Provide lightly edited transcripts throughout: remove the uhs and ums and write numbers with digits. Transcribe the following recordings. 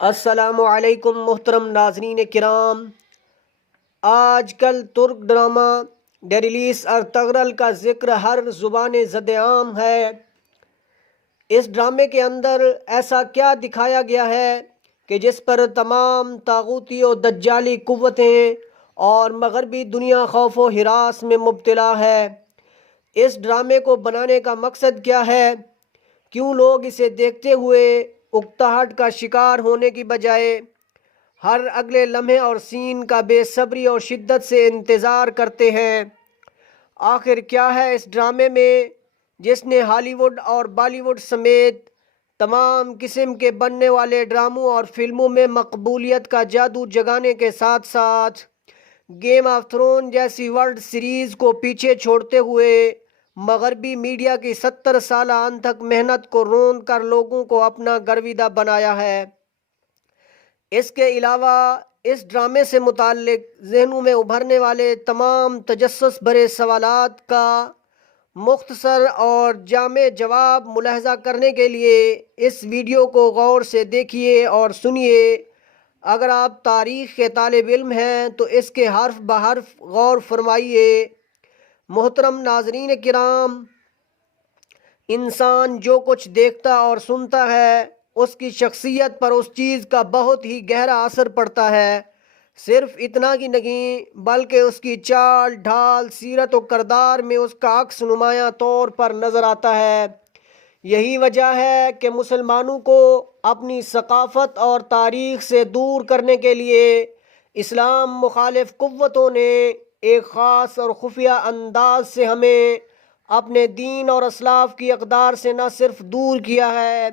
السلام علیکم محترم ناظرین کرام۔ آج کل ترک ڈرامہ ڈیریلیس ارطغرل کا ذکر ہر زبان زد عام ہے۔ اس ڈرامے کے اندر ایسا کیا دکھایا گیا ہے کہ جس پر تمام طاغوتی و دجالی قوتیں اور مغربی دنیا خوف و ہراس میں مبتلا ہے۔ اس ڈرامے کو بنانے کا مقصد کیا ہے؟ کیوں لوگ اسے دیکھتے ہوئے اکتاہٹ کا شکار ہونے کی بجائے ہر اگلے لمحے اور سین کا بے صبری اور شدت سے انتظار کرتے ہیں؟ آخر کیا ہے اس ڈرامے میں جس نے ہالی ووڈ اور بالی ووڈ سمیت تمام قسم کے بننے والے ڈراموں اور فلموں میں مقبولیت کا جادو جگانے کے ساتھ ساتھ گیم آف تھرون جیسی ورلڈ سیریز کو پیچھے چھوڑتے ہوئے مغربی میڈیا کی 70 سالہ انتھک محنت کو روند کر لوگوں کو اپنا گرویدہ بنایا ہے؟ اس کے علاوہ اس ڈرامے سے متعلق ذہنوں میں ابھرنے والے تمام تجسس بھرے سوالات کا مختصر اور جامع جواب ملاحظہ کرنے کے لیے اس ویڈیو کو غور سے دیکھیے اور سنیے۔ اگر آپ تاریخ کے طالب علم ہیں تو اس کے حرف بحرف غور فرمائیے۔ محترم ناظرین کرام، انسان جو کچھ دیکھتا اور سنتا ہے اس کی شخصیت پر اس چیز کا بہت ہی گہرا اثر پڑتا ہے۔ صرف اتنا ہی نہیں بلکہ اس کی چال ڈھال سیرت و کردار میں اس کا عکس نمایاں طور پر نظر آتا ہے۔ یہی وجہ ہے کہ مسلمانوں کو اپنی ثقافت اور تاریخ سے دور کرنے کے لیے اسلام مخالف قوتوں نے ایک خاص اور خفیہ انداز سے ہمیں اپنے دین اور اسلاف کی اقدار سے نہ صرف دور کیا ہے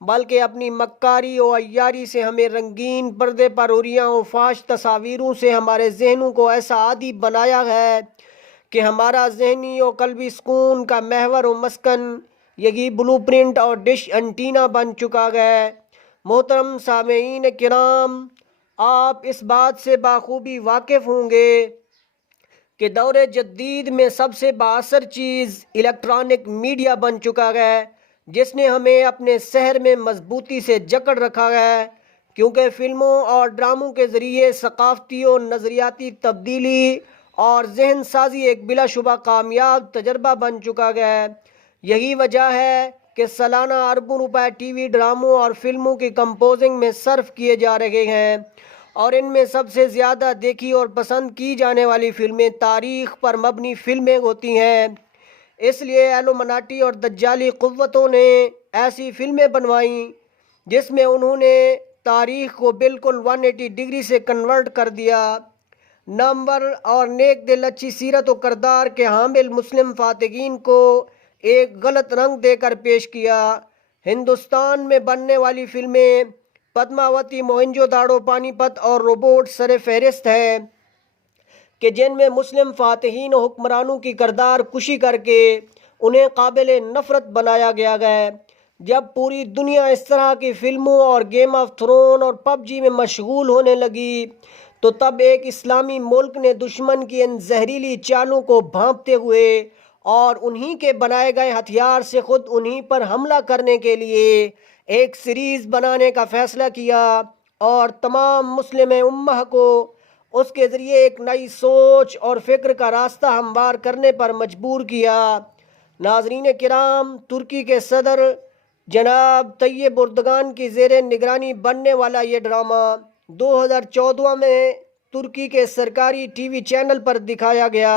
بلکہ اپنی مکاری و عیاری سے ہمیں رنگین پردے پر عریاں و فحش تصاویروں سے ہمارے ذہنوں کو ایسا عادی بنایا ہے کہ ہمارا ذہنی و قلبی سکون کا محور و مسکن یہی بلو پرنٹ اور ڈش انٹینا بن چکا ہے۔ محترم سامعین کرام، آپ اس بات سے بخوبی واقف ہوں گے کہ دور جدید میں سب سے بااثر چیز الیکٹرانک میڈیا بن چکا ہے جس نے ہمیں اپنے سحر میں مضبوطی سے جکڑ رکھا ہے، کیونکہ فلموں اور ڈراموں کے ذریعے ثقافتی و نظریاتی تبدیلی اور ذہن سازی ایک بلا شبہ کامیاب تجربہ بن چکا ہے۔ یہی وجہ ہے کہ سالانہ اربوں روپے ٹی وی ڈراموں اور فلموں کی کمپوزنگ میں صرف کیے جا رہے ہیں، اور ان میں سب سے زیادہ دیکھی اور پسند کی جانے والی فلمیں تاریخ پر مبنی فلمیں ہوتی ہیں۔ اس لیے ایلومناٹی اور دجالی قوتوں نے ایسی فلمیں بنوائیں جس میں انہوں نے تاریخ کو بالکل 180 ڈگری سے کنورٹ کر دیا۔ نامور اور نیک دل اچھی سیرت و کردار کے حامل مسلم فاتحین کو ایک غلط رنگ دے کر پیش کیا۔ ہندوستان میں بننے والی فلمیں پدماوتی، موہنجو داڑو، پانی پت اور روبوٹ سر فہرست ہے کہ جن میں مسلم فاتحین و حکمرانوں کی کردار کشی کر کے انہیں قابل نفرت بنایا گیا ہے۔ جب پوری دنیا اس طرح کی فلموں اور گیم آف تھرون اور پب جی میں مشغول ہونے لگی تو تب ایک اسلامی ملک نے دشمن کی ان زہریلی چالوں کو بھانپتے ہوئے اور انہی کے بنائے گئے ہتھیار سے خود انہی پر حملہ کرنے کے لیے ایک سیریز بنانے کا فیصلہ کیا اور تمام مسلم امہ کو اس کے ذریعے ایک نئی سوچ اور فکر کا راستہ ہموار کرنے پر مجبور کیا۔ ناظرین کرام، ترکی کے صدر جناب طیب اردگان کی زیر نگرانی بننے والا یہ ڈرامہ 2014 میں ترکی کے سرکاری ٹی وی چینل پر دکھایا گیا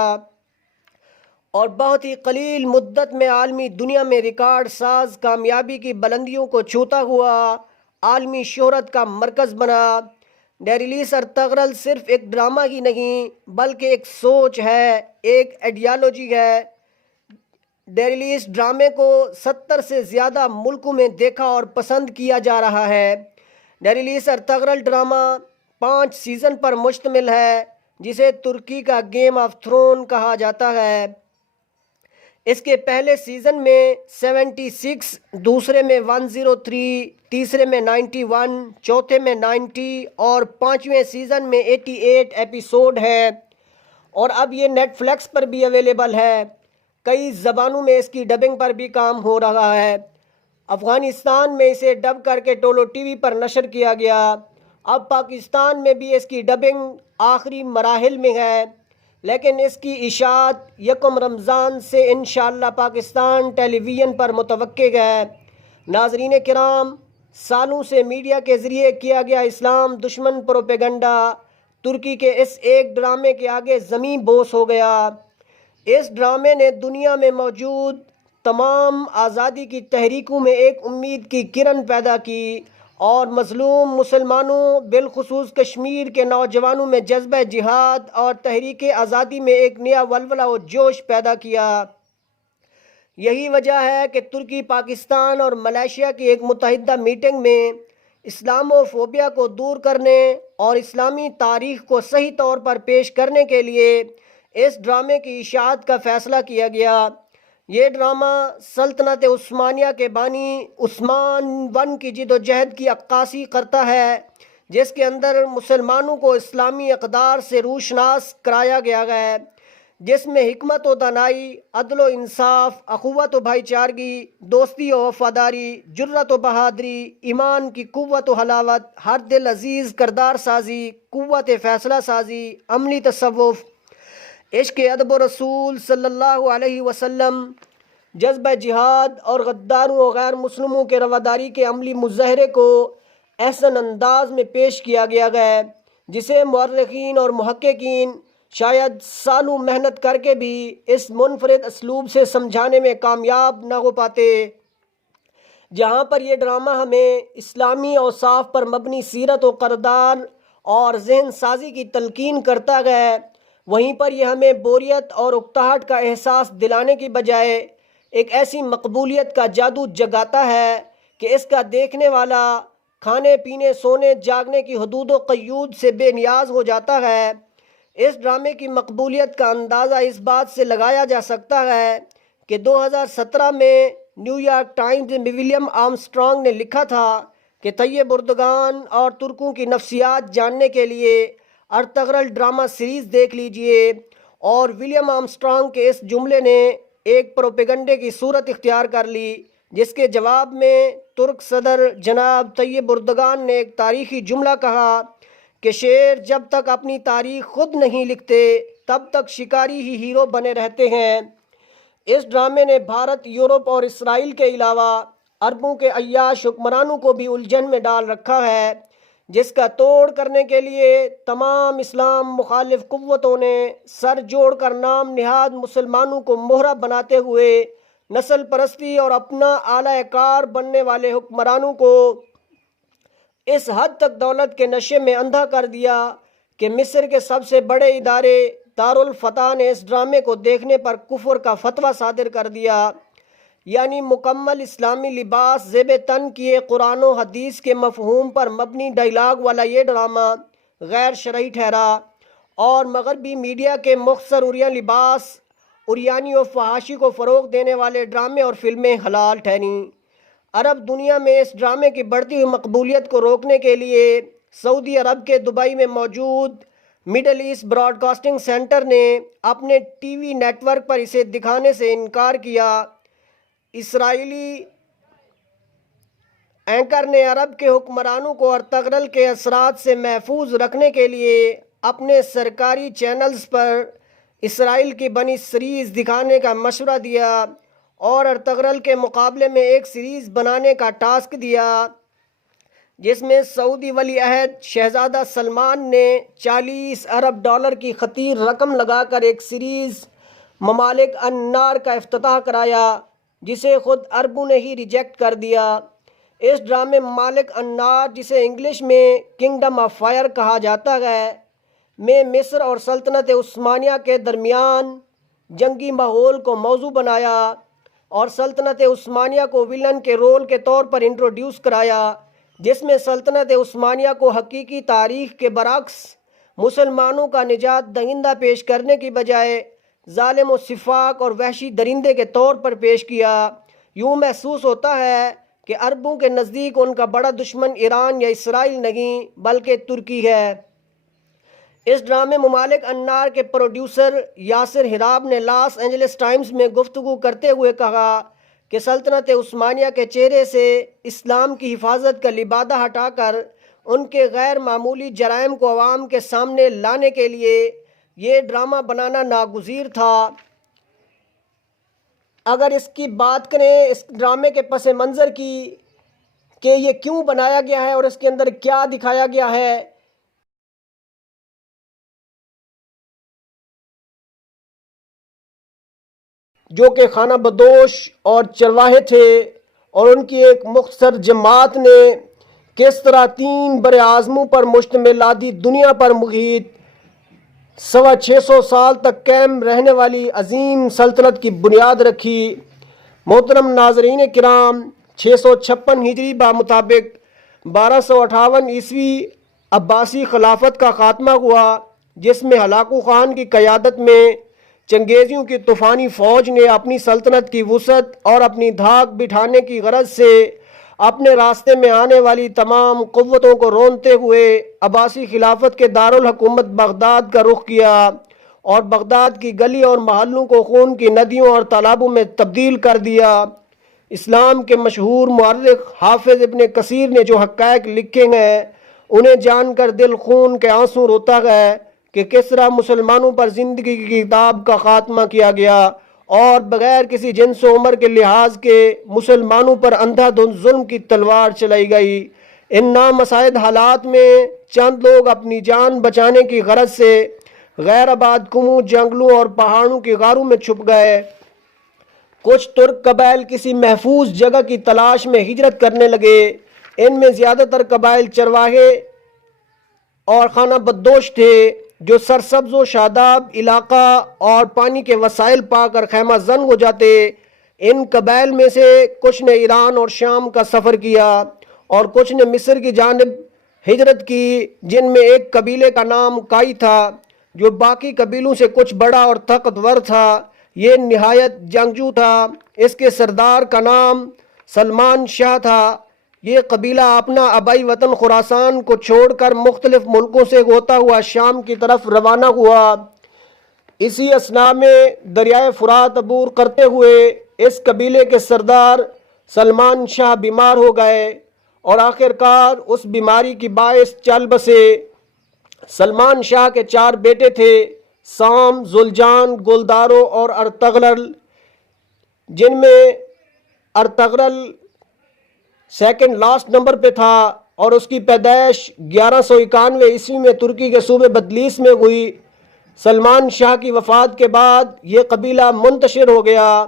اور بہت ہی قلیل مدت میں عالمی دنیا میں ریکارڈ ساز کامیابی کی بلندیوں کو چھوتا ہوا عالمی شہرت کا مرکز بنا۔ ڈیریلیس ارطغرل صرف ایک ڈرامہ ہی نہیں بلکہ ایک سوچ ہے، ایک ایڈیالوجی ہے۔ ڈیریلیس ڈرامے کو 70 سے زیادہ ملکوں میں دیکھا اور پسند کیا جا رہا ہے۔ ڈیریلیس ارطغرل ڈرامہ 5 سیزن پر مشتمل ہے جسے ترکی کا گیم آف تھرون کہا جاتا ہے۔ اس کے پہلے سیزن میں 76، دوسرے میں 103، تیسرے میں 91، چوتھے میں 90 اور 5ویں سیزن میں 88 ایپیسوڈ ہے، اور اب یہ نیٹ فلیکس پر بھی اویلیبل ہے۔ کئی زبانوں میں اس کی ڈبنگ پر بھی کام ہو رہا ہے۔ افغانستان میں اسے ڈب کر کے ٹولو ٹی وی پر نشر کیا گیا۔ اب پاکستان میں بھی اس کی ڈبنگ آخری مراحل میں ہے، لیکن اس کی اشاعت 1 رمضان سے انشاءاللہ پاکستان ٹیلی ویژن پر متوقع ہے۔ ناظرین کرام، سالوں سے میڈیا کے ذریعے کیا گیا اسلام دشمن پروپیگنڈا ترکی کے اس ایک ڈرامے کے آگے زمین بوس ہو گیا۔ اس ڈرامے نے دنیا میں موجود تمام آزادی کی تحریکوں میں ایک امید کی کرن پیدا کی اور مظلوم مسلمانوں بالخصوص کشمیر کے نوجوانوں میں جذبہ جہاد اور تحریک آزادی میں ایک نیا ولولہ و جوش پیدا کیا۔ یہی وجہ ہے کہ ترکی، پاکستان اور ملائیشیا کی ایک متحدہ میٹنگ میں اسلامو فوبیا کو دور کرنے اور اسلامی تاریخ کو صحیح طور پر پیش کرنے کے لیے اس ڈرامے کی اشاعت کا فیصلہ کیا گیا۔ یہ ڈرامہ سلطنت عثمانیہ کے بانی عثمان ون کی جد و جہد کی عکاسی کرتا ہے، جس کے اندر مسلمانوں کو اسلامی اقدار سے روشناس کرایا گیا ہے، جس میں حکمت و دانائی، عدل و انصاف، اخوت و بھائی چارگی، دوستی و وفاداری، جرت و بہادری، ایمان کی قوت و حلاوت، ہر دل عزیز کردار سازی، قوت فیصلہ سازی، عملی تصوف، عشق ادب و رسول صلی اللہ علیہ وسلم، جذبہ جہاد اور غداروں و غیر مسلموں کے رواداری کے عملی مظاہرے کو احسن انداز میں پیش کیا گیا ہے، جسے مورخین اور محققین شاید سالوں محنت کر کے بھی اس منفرد اسلوب سے سمجھانے میں کامیاب نہ ہو پاتے۔ جہاں پر یہ ڈرامہ ہمیں اسلامی اوصاف پر مبنی سیرت و کردار اور ذہن سازی کی تلقین کرتا ہے، وہیں پر یہ ہمیں بوریت اور اکتاہٹ کا احساس دلانے کی بجائے ایک ایسی مقبولیت کا جادو جگاتا ہے کہ اس کا دیکھنے والا کھانے پینے سونے جاگنے کی حدود و قیود سے بے نیاز ہو جاتا ہے۔ اس ڈرامے کی مقبولیت کا اندازہ اس بات سے لگایا جا سکتا ہے کہ 2017 میں نیو یارک ٹائمز میں ولیم آرمسٹرانگ نے لکھا تھا کہ طیب اردگان اور ترکوں کی نفسیات جاننے کے لیے ارطغرل ڈرامہ سیریز دیکھ لیجئے، اور ولیم آرمسٹرانگ کے اس جملے نے ایک پروپیگنڈے کی صورت اختیار کر لی، جس کے جواب میں ترک صدر جناب طیب اردگان نے ایک تاریخی جملہ کہا کہ شیر جب تک اپنی تاریخ خود نہیں لکھتے تب تک شکاری ہی ہیرو بنے رہتے ہیں۔ اس ڈرامے نے بھارت، یورپ اور اسرائیل کے علاوہ عربوں کے عیاش حکمرانوں کو بھی الجھن میں ڈال رکھا ہے، جس کا توڑ کرنے کے لیے تمام اسلام مخالف قوتوں نے سر جوڑ کر نام نہاد مسلمانوں کو مہرہ بناتے ہوئے نسل پرستی اور اپنا اعلی کار بننے والے حکمرانوں کو اس حد تک دولت کے نشے میں اندھا کر دیا کہ مصر کے سب سے بڑے ادارے دارالفتح نے اس ڈرامے کو دیکھنے پر کفر کا فتویٰ صادر کر دیا۔ یعنی مکمل اسلامی لباس زیب تن کیے قرآن و حدیث کے مفہوم پر مبنی ڈائیلاگ والا یہ ڈرامہ غیر شرعی ٹھہرا، اور مغربی میڈیا کے مختصر عریاں لباس، عریانی و فحاشی کو فروغ دینے والے ڈرامے اور فلمیں حلال ٹھہریں۔ عرب دنیا میں اس ڈرامے کی بڑھتی ہوئی مقبولیت کو روکنے کے لیے سعودی عرب کے دبئی میں موجود Middle East broadcasting centre نے اپنے ٹی وی نیٹ ورک پر اسے دکھانے سے انکار کیا۔ اسرائیلی اینکر نے عرب کے حکمرانوں کو ارطغرل کے اثرات سے محفوظ رکھنے کے لیے اپنے سرکاری چینلز پر اسرائیل کی بنی سیریز دکھانے کا مشورہ دیا اور ارطغرل کے مقابلے میں ایک سیریز بنانے کا ٹاسک دیا، جس میں سعودی ولی عہد شہزادہ سلمان نے 40 ارب ڈالر کی خطیر رقم لگا کر ایک سیریز ممالک النار کا افتتاح کرایا، جسے خود عربوں نے ہی ریجیکٹ کر دیا۔ اس ڈرامے ممالک النار، جسے انگلش میں کنگڈم آف فائر کہا جاتا ہے، میں مصر اور سلطنت عثمانیہ کے درمیان جنگی ماحول کو موضوع بنایا اور سلطنت عثمانیہ کو ولن کے رول کے طور پر انٹروڈیوس کرایا، جس میں سلطنت عثمانیہ کو حقیقی تاریخ کے برعکس مسلمانوں کا نجات دہندہ پیش کرنے کی بجائے ظالم و سفاک اور وحشی درندے کے طور پر پیش کیا۔ یوں محسوس ہوتا ہے کہ عربوں کے نزدیک ان کا بڑا دشمن ایران یا اسرائیل نہیں بلکہ ترکی ہے۔ اس ڈرامے ممالک النار کے پروڈیوسر یاسر ہراب نے لاس اینجلس ٹائمز میں گفتگو کرتے ہوئے کہا کہ سلطنت عثمانیہ کے چہرے سے اسلام کی حفاظت کا لبادہ ہٹا کر ان کے غیر معمولی جرائم کو عوام کے سامنے لانے کے لیے یہ ڈرامہ بنانا ناگزیر تھا۔ اگر اس کی بات کریں اس ڈرامے کے پس منظر کی کہ یہ کیوں بنایا گیا ہے اور اس کے اندر کیا دکھایا گیا ہے، جو کہ خانہ بدوش اور چرواہے تھے اور ان کی ایک مختصر جماعت نے کس طرح 3 بر اعظموں پر مشتمل آدھی دنیا پر محیط 650 سال تک قائم رہنے والی عظیم سلطنت کی بنیاد رکھی۔ محترم ناظرین کرام، 656 ہجری بمطابق 1258 عیسوی عباسی خلافت کا خاتمہ ہوا، جس میں ہلاکو خان کی قیادت میں چنگیزیوں کی طوفانی فوج نے اپنی سلطنت کی وسعت اور اپنی دھاک بٹھانے کی غرض سے اپنے راستے میں آنے والی تمام قوتوں کو رونتے ہوئے عباسی خلافت کے دارالحکومت بغداد کا رخ کیا اور بغداد کی گلی اور محلوں کو خون کی ندیوں اور تالابوں میں تبدیل کر دیا۔ اسلام کے مشہور مورخ حافظ ابن کثیر نے جو حقائق لکھے ہیں انہیں جان کر دل خون کے آنسو روتا ہے کہ کس طرح مسلمانوں پر زندگی کی کتاب کا خاتمہ کیا گیا اور بغیر کسی جنس و عمر کے لحاظ کے مسلمانوں پر اندھا دھند ظلم کی تلوار چلائی گئی۔ ان نامساعد حالات میں چند لوگ اپنی جان بچانے کی غرض سے غیر آباد کنووں، جنگلوں اور پہاڑوں کی غاروں میں چھپ گئے۔ کچھ ترک قبائل کسی محفوظ جگہ کی تلاش میں ہجرت کرنے لگے۔ ان میں زیادہ تر قبائل چرواہے اور خانہ بدوش تھے جو سرسبز و شاداب علاقہ اور پانی کے وسائل پا کر خیمہ زن ہو جاتے۔ ان قبائل میں سے کچھ نے ایران اور شام کا سفر کیا اور کچھ نے مصر کی جانب ہجرت کی، جن میں ایک قبیلے کا نام کائی تھا جو باقی قبیلوں سے کچھ بڑا اور طاقتور تھا۔ یہ نہایت جنگجو تھا۔ اس کے سردار کا نام سلمان شاہ تھا۔ یہ قبیلہ اپنا آبائی وطن خراسان کو چھوڑ کر مختلف ملکوں سے ہوتا ہوا شام کی طرف روانہ ہوا۔ اسی اثناء میں دریائے فرات عبور کرتے ہوئے اس قبیلے کے سردار سلمان شاہ بیمار ہو گئے اور آخرکار اس بیماری کی باعث چل بسے۔ سلمان شاہ کے 4 بیٹے تھے، سام، زلجان، گلدارو اور ارطغرل، جن میں ارطغرل سیکنڈ لاسٹ نمبر پہ تھا اور اس کی پیدائش 1191 عیسوی میں ترکی کے صوبے بدلیس میں ہوئی۔ سلمان شاہ کی وفات کے بعد یہ قبیلہ منتشر ہو گیا،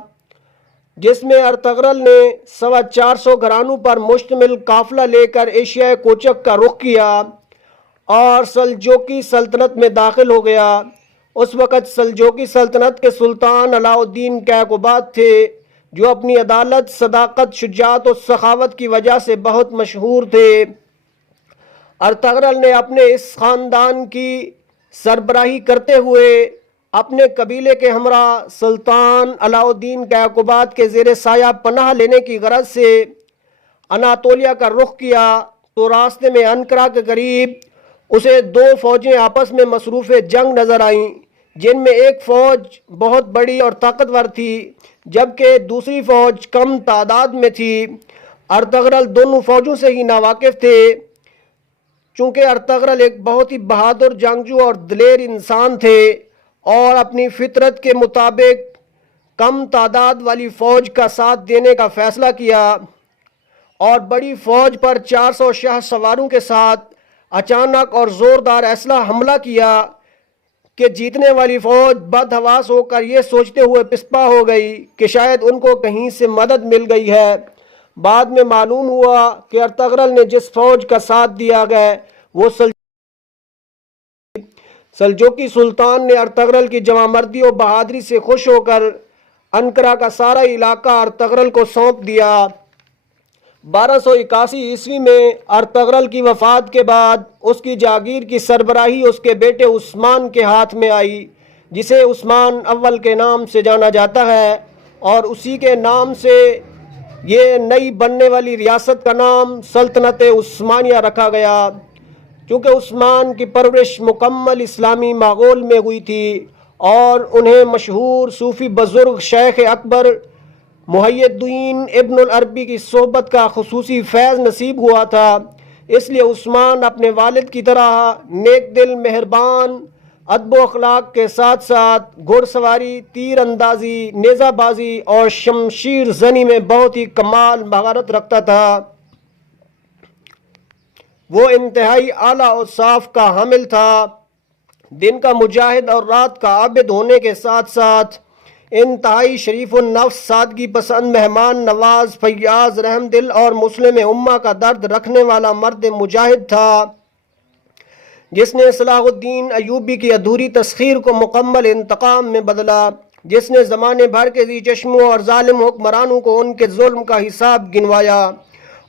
جس میں ارطغرل نے 450 گھرانوں پر مشتمل قافلہ لے کر ایشیائے کوچک کا رخ کیا اور سلجوقی سلطنت میں داخل ہو گیا۔ اس وقت سلجوقی سلطنت کے سلطان علاء الدین کیقوباد تھے، جو اپنی عدالت، صداقت، شجاعت و سخاوت کی وجہ سے بہت مشہور تھے۔ ارطغرل نے اپنے اس خاندان کی سربراہی کرتے ہوئے اپنے قبیلے کے ہمراہ سلطان علاء الدین کیقوباد کے زیر سایہ پناہ لینے کی غرض سے اناطولیہ کا رخ کیا تو راستے میں انقرہ کے قریب اسے 2 فوجیں آپس میں مصروف جنگ نظر آئیں، جن میں ایک فوج بہت بڑی اور طاقتور تھی جبکہ دوسری فوج کم تعداد میں تھی۔ ارطغرل دونوں فوجوں سے ہی ناواقف تھے، چونکہ ارطغرل ایک بہت ہی بہادر جنگجو اور دلیر انسان تھے اور اپنی فطرت کے مطابق کم تعداد والی فوج کا ساتھ دینے کا فیصلہ کیا اور بڑی فوج پر 400 شاہ سواروں کے ساتھ اچانک اور زوردار اسلحہ حملہ کیا کہ جیتنے والی فوج بدحواس ہو کر یہ سوچتے ہوئے پسپا ہو گئی کہ شاید ان کو کہیں سے مدد مل گئی ہے۔ بعد میں معلوم ہوا کہ ارطغرل نے جس فوج کا ساتھ دیا گیا وہ سلجوقی سلطان نے ارطغرل کی جوانمردی و بہادری سے خوش ہو کر انقرہ کا سارا علاقہ ارطغرل کو سونپ دیا۔ 1281 عیسوی میں ارطغرل کی وفات کے بعد اس کی جاگیر کی سربراہی اس کے بیٹے عثمان کے ہاتھ میں آئی، جسے عثمان اول کے نام سے جانا جاتا ہے، اور اسی کے نام سے یہ نئی بننے والی ریاست کا نام سلطنت عثمانیہ رکھا گیا، کیونکہ عثمان کی پرورش مکمل اسلامی ماحول میں ہوئی تھی اور انہیں مشہور صوفی بزرگ شیخ اکبر محی الدین ابن العربی کی صحبت کا خصوصی فیض نصیب ہوا تھا، اس لیے عثمان اپنے والد کی طرح نیک دل، مہربان، ادب و اخلاق کے ساتھ ساتھ گھڑ سواری، تیر اندازی، نیزہ بازی اور شمشیر زنی میں بہت ہی کمال مہارت رکھتا تھا۔ وہ انتہائی اعلیٰ اوصاف کا حامل تھا، دن کا مجاہد اور رات کا عابد ہونے کے ساتھ ساتھ انتہائی شریف النفس، سادگی پسند، مہمان نواز، فیاض، رحم دل اور مسلم امہ کا درد رکھنے والا مرد مجاہد تھا، جس نے صلاح الدین ایوبی کی ادھوری تسخیر کو مکمل انتقام میں بدلا، جس نے زمانے بھر کے ذی چشموں اور ظالم حکمرانوں کو ان کے ظلم کا حساب گنوایا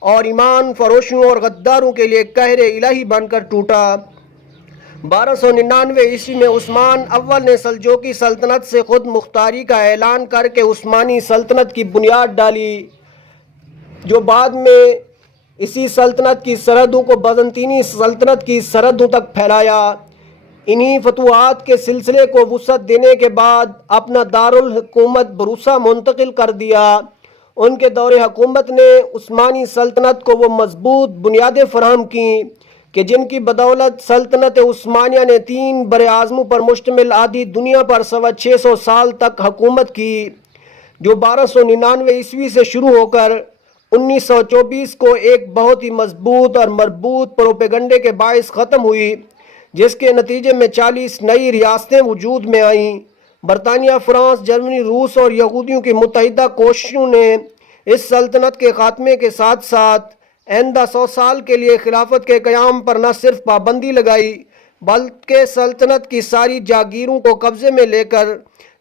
اور ایمان فروشوں اور غداروں کے لیے قہر الہی بن کر ٹوٹا۔ 1299 عیسوی میں عثمان اول نے سلجوقی سلطنت سے خود مختاری کا اعلان کر کے عثمانی سلطنت کی بنیاد ڈالی، جو بعد میں اسی سلطنت کی سرحدوں کو بازنطینی سلطنت کی سرحدوں تک پھیلایا۔ انہی فتوحات کے سلسلے کو وسعت دینے کے بعد اپنا دارالحکومت بروسا منتقل کر دیا۔ ان کے دور حکومت نے عثمانی سلطنت کو وہ مضبوط بنیادیں فراہم کیں کہ جن کی بدولت سلطنت عثمانیہ نے 3 براعظموں پر مشتمل آدھی دنیا پر 650 سال تک حکومت کی، جو 1299 عیسوی سے شروع ہو کر 1924 کو ایک بہت ہی مضبوط اور مربوط پروپیگنڈے کے باعث ختم ہوئی، جس کے نتیجے میں 40 نئی ریاستیں وجود میں آئیں۔ برطانیہ، فرانس، جرمنی، روس اور یہودیوں کی متحدہ کوششوں نے اس سلطنت کے خاتمے کے ساتھ ساتھ آئندہ 100 سال کے لیے خلافت کے قیام پر نہ صرف پابندی لگائی بلکہ سلطنت کی ساری جاگیروں کو قبضے میں لے کر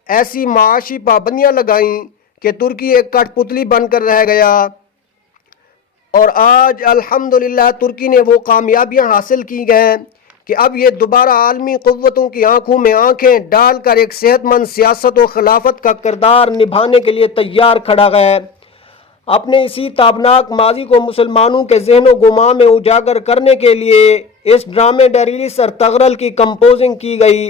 ایسی معاشی پابندیاں لگائیں کہ ترکی ایک کٹ پتلی بن کر رہ گیا، اور آج الحمدللہ ترکی نے وہ کامیابیاں حاصل کی ہیں کہ اب یہ دوبارہ عالمی قوتوں کی آنکھوں میں آنکھیں ڈال کر ایک صحت مند سیاست و خلافت کا کردار نبھانے کے لیے تیار کھڑا ہے۔ اپنے اسی تابناک ماضی کو مسلمانوں کے ذہن و گمان میں اجاگر کرنے کے لیے اس ڈرامے ڈیریلس ارطغرل کی کمپوزنگ کی گئی۔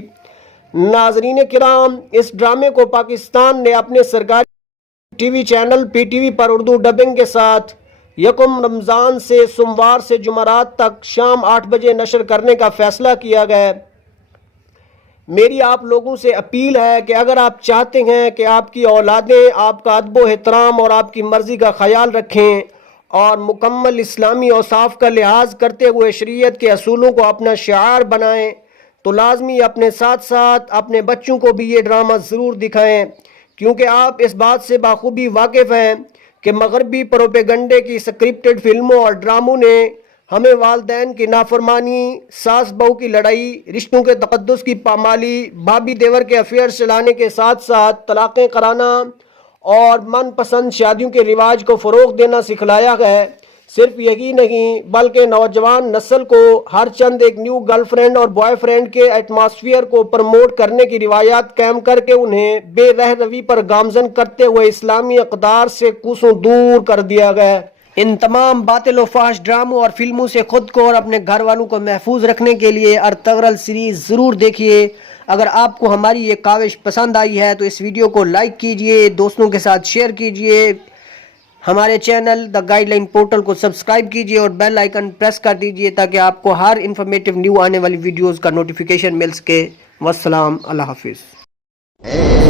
ناظرین کرام، اس ڈرامے کو پاکستان نے اپنے سرکاری T V channel P T V پر اردو ڈبنگ کے ساتھ 1 رمضان سے سوموار سے جمعرات تک شام 8 بجے نشر کرنے کا فیصلہ کیا گیا۔ میری آپ لوگوں سے اپیل ہے کہ اگر آپ چاہتے ہیں کہ آپ کی اولادیں آپ کا ادب و احترام اور آپ کی مرضی کا خیال رکھیں اور مکمل اسلامی اوصاف کا لحاظ کرتے ہوئے شریعت کے اصولوں کو اپنا شعار بنائیں، تو لازمی اپنے ساتھ ساتھ اپنے بچوں کو بھی یہ ڈرامہ ضرور دکھائیں، کیونکہ آپ اس بات سے بخوبی واقف ہیں کہ مغربی پروپیگنڈے کی سکرپٹڈ فلموں اور ڈراموں نے ہمیں والدین کی نافرمانی، ساس بہو کی لڑائی، رشتوں کے تقدس کی پامالی، بھابھی دیور کے افیئر چلانے کے ساتھ ساتھ طلاقیں کرانا اور من پسند شادیوں کے رواج کو فروغ دینا سکھلایا ہے۔ صرف یہی نہیں بلکہ نوجوان نسل کو ہر چند ایک نیو گرل فرینڈ اور بوائے فرینڈ کے ایٹماسفیئر کو پروموٹ کرنے کی روایات قائم کر کے انہیں بے رہ روی پر گامزن کرتے ہوئے اسلامی اقدار سے کوسوں دور کر دیا گیا۔ ان تمام باطل و فحش ڈراموں اور فلموں سے خود کو اور اپنے گھر والوں کو محفوظ رکھنے کے لیے ارطغرل سیریز ضرور دیکھیے۔ اگر آپ کو ہماری یہ کاوش پسند آئی ہے تو اس ویڈیو کو لائک کیجئے، دوستوں کے ساتھ شیئر کیجئے، ہمارے channel the guide line portal کو سبسکرائب کیجئے اور بیل آئیکن پریس کر دیجئے تاکہ آپ کو ہر انفارمیٹیو نیو آنے والی ویڈیوز کا نوٹیفیکیشن مل سکے۔ والسلام، اللہ حافظ۔